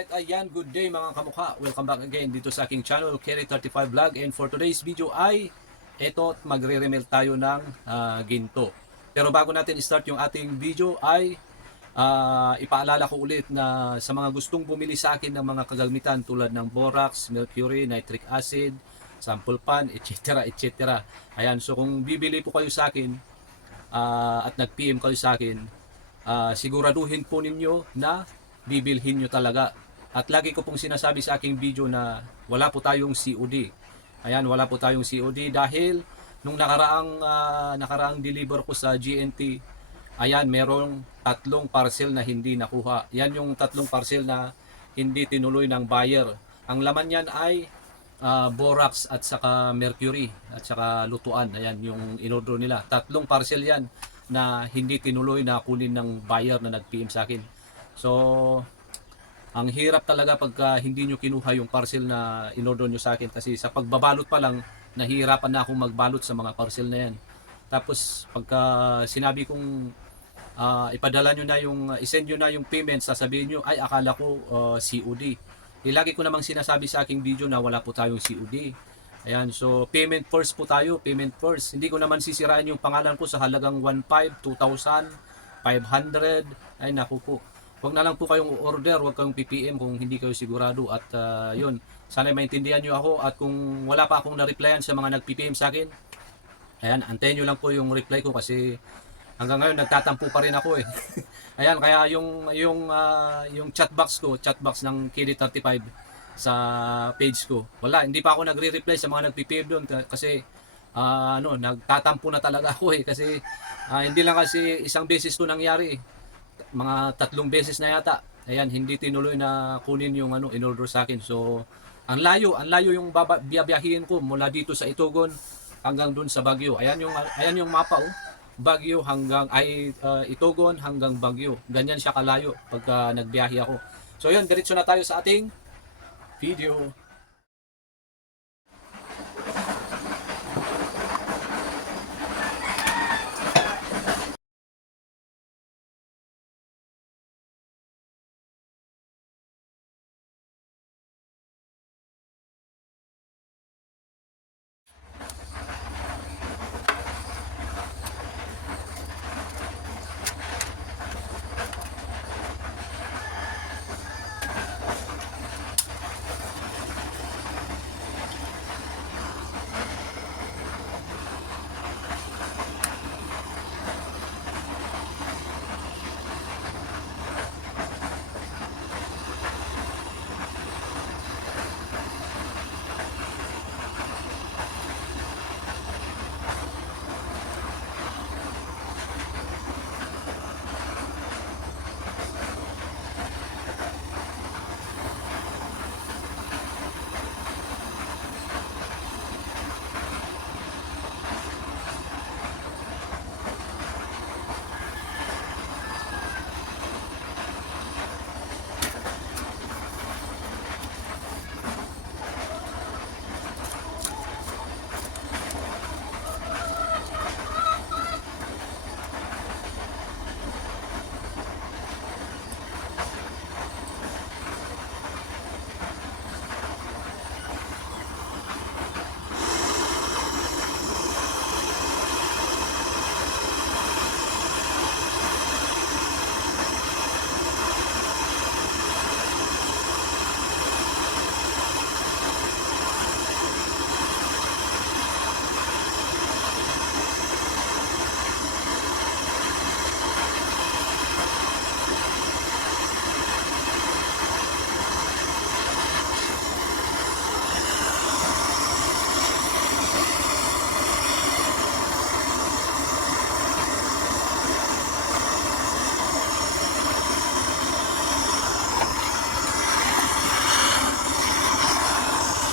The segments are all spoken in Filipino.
Alright, ayan, good day mga kamukha. Welcome back again dito sa aking channel, Kerry35 Vlog. And for today's video ay, eto, magre-remelt tayo ng ginto. Pero bago natin start yung ating video ay, ipaalala ko ulit na sa mga gustong bumili sa akin ng mga kagamitan tulad ng borax, mercury, nitric acid, sample pan, etc. etc. Ayan, so kung bibili po kayo sa akin at nag-PM kayo sa akin, siguraduhin po ninyo na bibilhin nyo talaga. At lagi ko pong sinasabi sa aking video na wala po tayong COD. Ayan, wala po tayong COD dahil nung nakaraang deliver ko sa GNT, ayan, merong 3 parcel na hindi nakuha. Yan yung 3 parcel na hindi tinuloy ng buyer. Ang laman yan ay borax at saka mercury at saka lutuan. Ayan yung inorder nila. 3 parcel yan na hindi tinuloy na kunin ng buyer na nag-PM sa akin. So, ang hirap talaga pagka hindi nyo kinuha yung parcel na inorder nyo sa akin kasi sa pagbabalot pa lang, nahihirapan na akong magbalot sa mga parcel na yan. Tapos, pagka sinabi kong ipadala nyo na yung, isend nyo na yung payment, sasabihin nyo, ay akala ko COD. Lagi ko namang sinasabi sa aking video na wala po tayong COD. Ayan, so payment first po tayo, payment first. Hindi ko naman sisirain yung pangalan ko sa halagang 1,500, 2,000, 500. Ay naku po. Huwag na lang po kayong order, huwag kayong PPM kung hindi kayo sigurado. At yun, sana maintindihan nyo ako. At kung wala pa akong na-replyan sa mga nag-PPM sa akin, ayan, antayin nyo lang po yung reply ko kasi hanggang ngayon nagtatampo pa rin ako eh. Ayan, kaya yung chatbox ko, chatbox ng KD35 sa page ko. Wala, hindi pa ako nagre-reply sa mga nag-PPM doon kasi nagtatampo na talaga ako eh kasi hindi lang kasi isang beses to nangyari eh. Mga 3 beses na yata. Ayan, hindi tinuloy na kunin yung in-order sa akin. So, ang layo yung biyabiyahin ko mula dito sa Itugon hanggang doon sa Baguio. Ayan yung mapa oh. Baguio hanggang Itugon hanggang Baguio. Ganyan siya kalayo pagka nagbiyahe ako. So, yun, diretso na tayo sa ating video.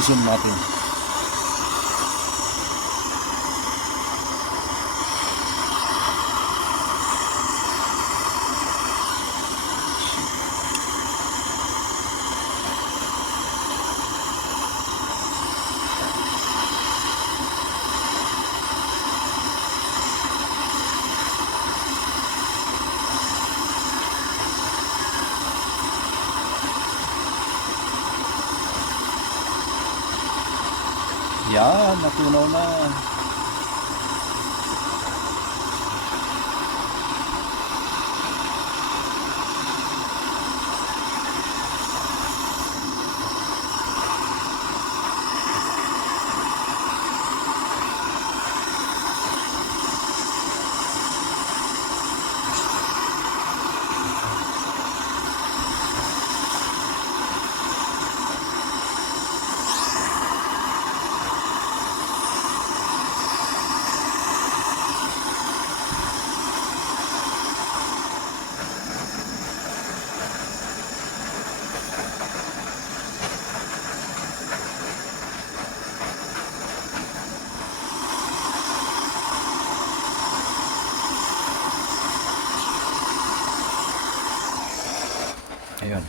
I-zoom natin. Yan, natunaw na. Ayun.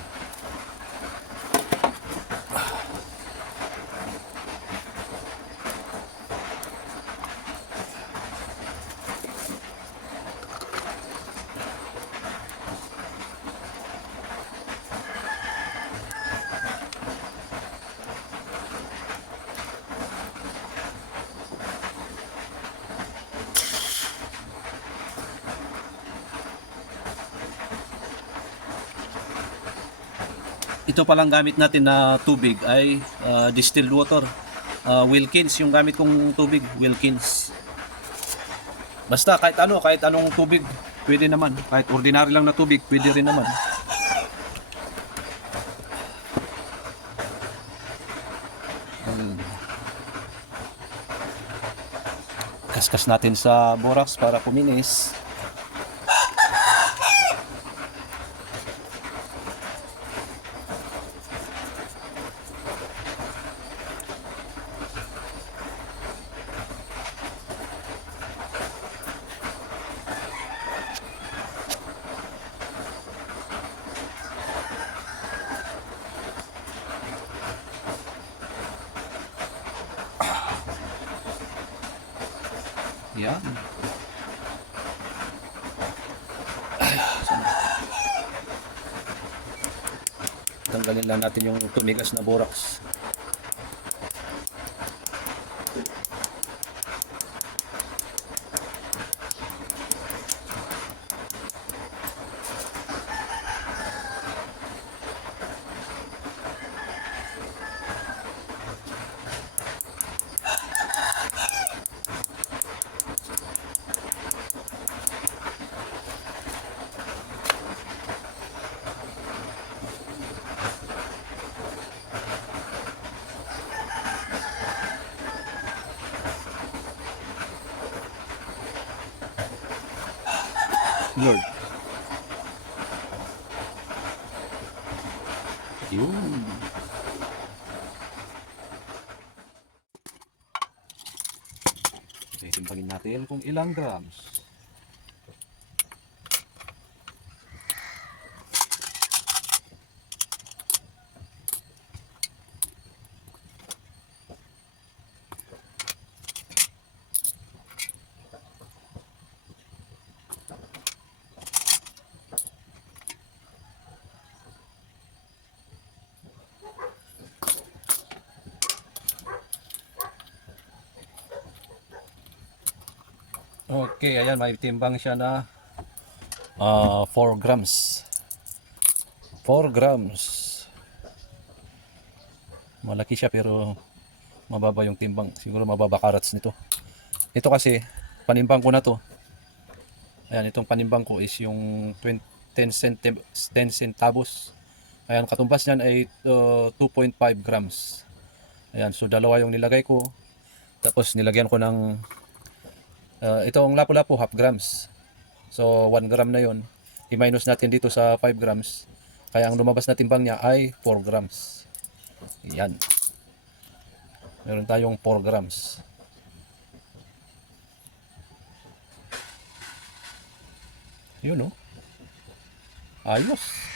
Ito palang gamit natin na tubig ay distilled water. Wilkins yung gamit kong tubig, Wilkins. Basta kahit anong tubig, pwede naman. Kahit ordinary lang na tubig, pwede rin naman. Kaskas natin sa borax para kuminis. Yan. Tanggalin lang natin yung tumigas na borax. Lord. Yun. Okay, timpangin natin kung ilang grams. Okay, ayan, may timbang siya na 4 grams. 4 grams. Malaki siya pero mababa yung timbang. Siguro mababa karats nito. Ito kasi, panimbang ko na to. Ayan, itong panimbang ko is yung 10 centavos. Ayan, katumbas niyan ay 2.5 grams. Ayan, so dalawa yung nilagay ko. Tapos nilagyan ko ng itong lapu-lapu half grams. So 1 gram na yon. I-minus natin dito sa 5 grams. Kaya ang lumabas na timbang niya ay 4 grams. Yan. Meron tayong 4 grams. Yun, oh. Ayos.